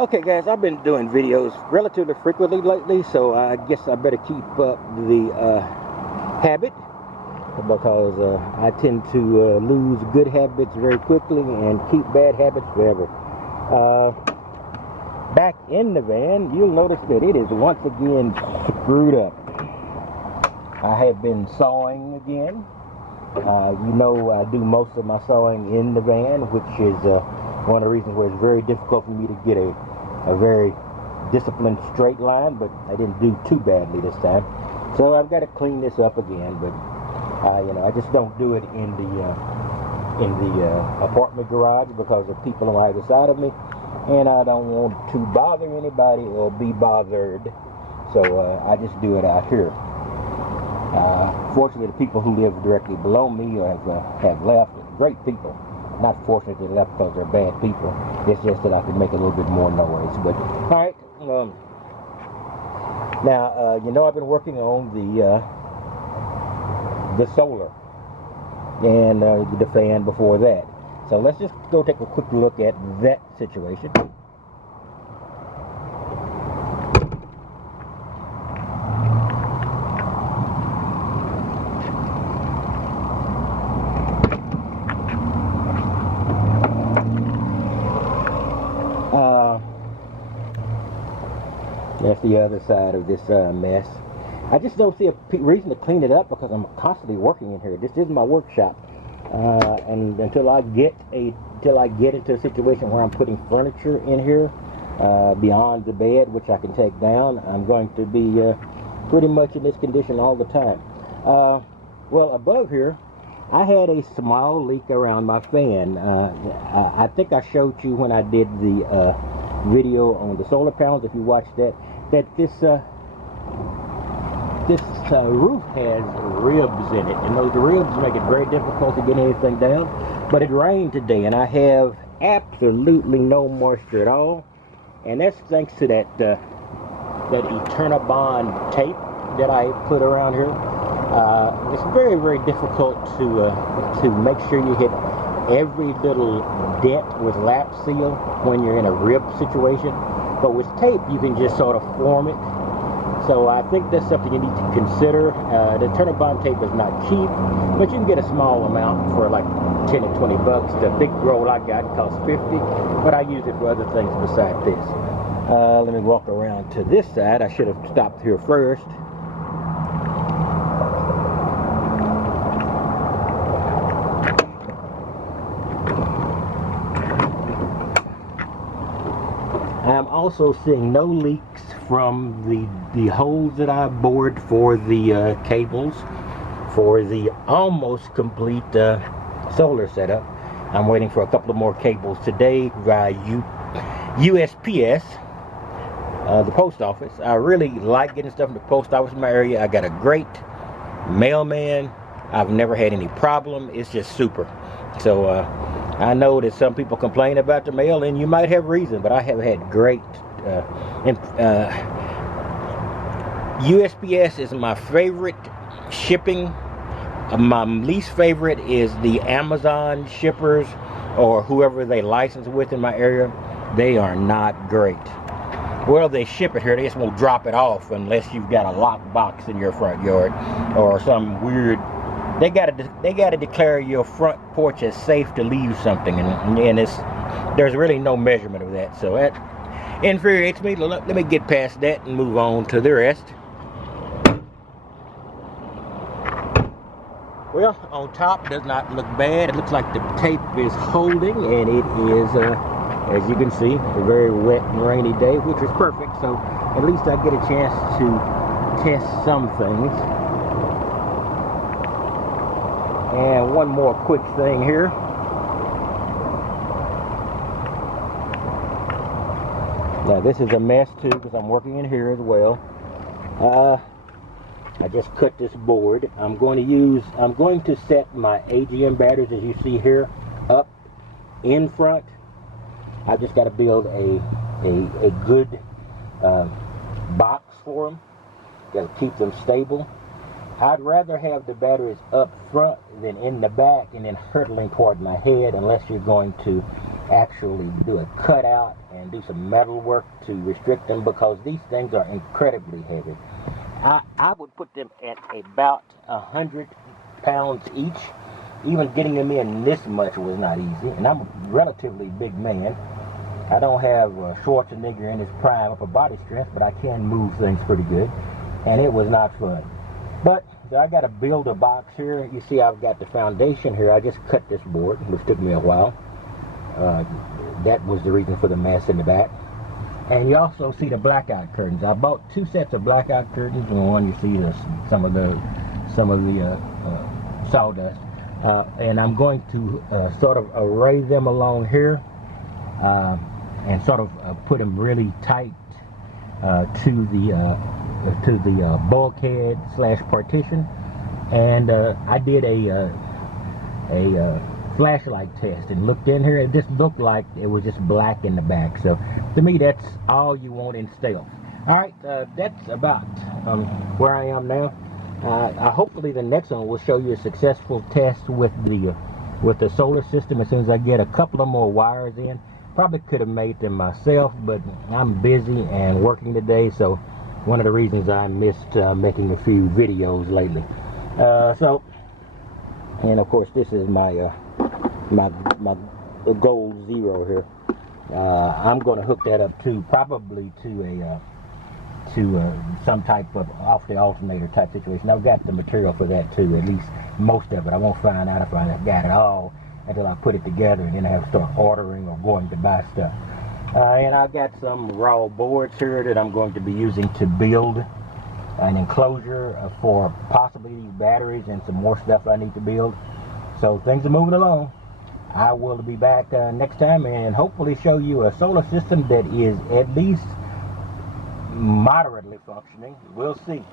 Okay guys, I've been doing videos relatively frequently lately, so I guess I better keep up the habit, because I tend to lose good habits very quickly and keep bad habits forever. Back in the van, you'll notice that it is once again screwed up. I have been sawing again. You know, I do most of my sawing in the van, which is one of the reasons where it's very difficult for me to get a very disciplined straight line, but I didn't do too badly this time. So I've got to clean this up again, but you know, I just don't do it in the apartment garage because of people on either side of me, and I don't want to bother anybody or be bothered, so I just do it out here. Fortunately, the people who live directly below me have left. Great people. Not fortunately they left because they're bad people. It's just that I could make a little bit more noise. But all right. Now you know, I've been working on the solar and the fan before that. So let's just go take a quick look at that situation. That's the other side of this mess. I just don't see a reason to clean it up because I'm constantly working in here. This is my workshop, and until I get into a situation where I'm putting furniture in here beyond the bed, which I can take down, I'm going to be pretty much in this condition all the time. Well, above here, I had a small leak around my fan. I think I showed you when I did the video on the solar panels, if you watched that this roof has ribs in it, and those ribs make it very difficult to get anything down. But it rained today, and I have absolutely no moisture at all, and that's thanks to that Eternabond tape that I put around here. It's very, very difficult to make sure you hit every little dent with lap seal when you're in a rib situation, but with tape you can just sort of form it. So I think that's something you need to consider. The Eternabond tape is not cheap, but you can get a small amount for like 10 or 20 bucks. The big roll I got costs 50, but I use it for other things besides this. Let me walk around to this side. I should have stopped here first. I'm also seeing no leaks from the holes that I bored for the cables for the almost complete solar setup. I'm waiting for a couple of more cables today via USPS, the post office. I really like getting stuff from the post office in my area. I got a great mailman. I've never had any problem. It's just super. So I know that some people complain about the mail, and you might have reason, but I have had great USPS is my favorite shipping. My least favorite is the Amazon shippers or whoever they license with in my area. They are not great. Well, they ship it here, they just won't drop it off unless you've got a locked box in your front yard or some weird. They gotta declare your front porch as safe to leave something, and there's really no measurement of that. So that infuriates me. Let me get past that and move on to the rest. Well, on top does not look bad. It looks like the tape is holding, and it is, as you can see, a very wet and rainy day, which is perfect. So at least I get a chance to test some things. And one more quick thing here. Now this is a mess too because I'm working in here as well. I just cut this board. I'm going to set my AGM batteries, as you see here, up in front. I just got to build a good box for them. Got to keep them stable. I'd rather have the batteries up front than in the back and then hurtling toward my head, unless you're going to actually do a cutout and do some metal work to restrict them, because these things are incredibly heavy. I would put them at about 100 pounds each. Even getting them in this much was not easy, and I'm a relatively big man. I don't have Schwarzenegger in his prime upper body strength, but I can move things pretty good, and it was not fun. But I got a builder box here. You see I've got the foundation here. I just cut this board, which took me a while. That was the reason for the mess in the back. And you also see the blackout curtains. I bought 2 sets of blackout curtains. And one you see some of the sawdust. And I'm going to sort of array them along here and sort of put them really tight to the bulkhead / partition. And I did a flashlight test and looked in here. It just looked like it was just black in the back. So to me, that's all you want in stealth. All right, that's about where I am now. Hopefully the next one will show you a successful test with the solar system as soon as I get a couple of more wires in. Probably could have made them myself, but I'm busy and working today, so one of the reasons I missed making a few videos lately. And of course this is my gold 0 here. I'm going to hook that up probably to some type of off the alternator type situation. I've got the material for that too, at least most of it. I won't find out if I got it all until I put it together, and then I have to start ordering or going to buy stuff. And I've got some raw boards here that I'm going to be using to build an enclosure for possibly these batteries and some more stuff I need to build. So things are moving along. I will be back next time and hopefully show you a solar system that is at least moderately functioning. We'll see.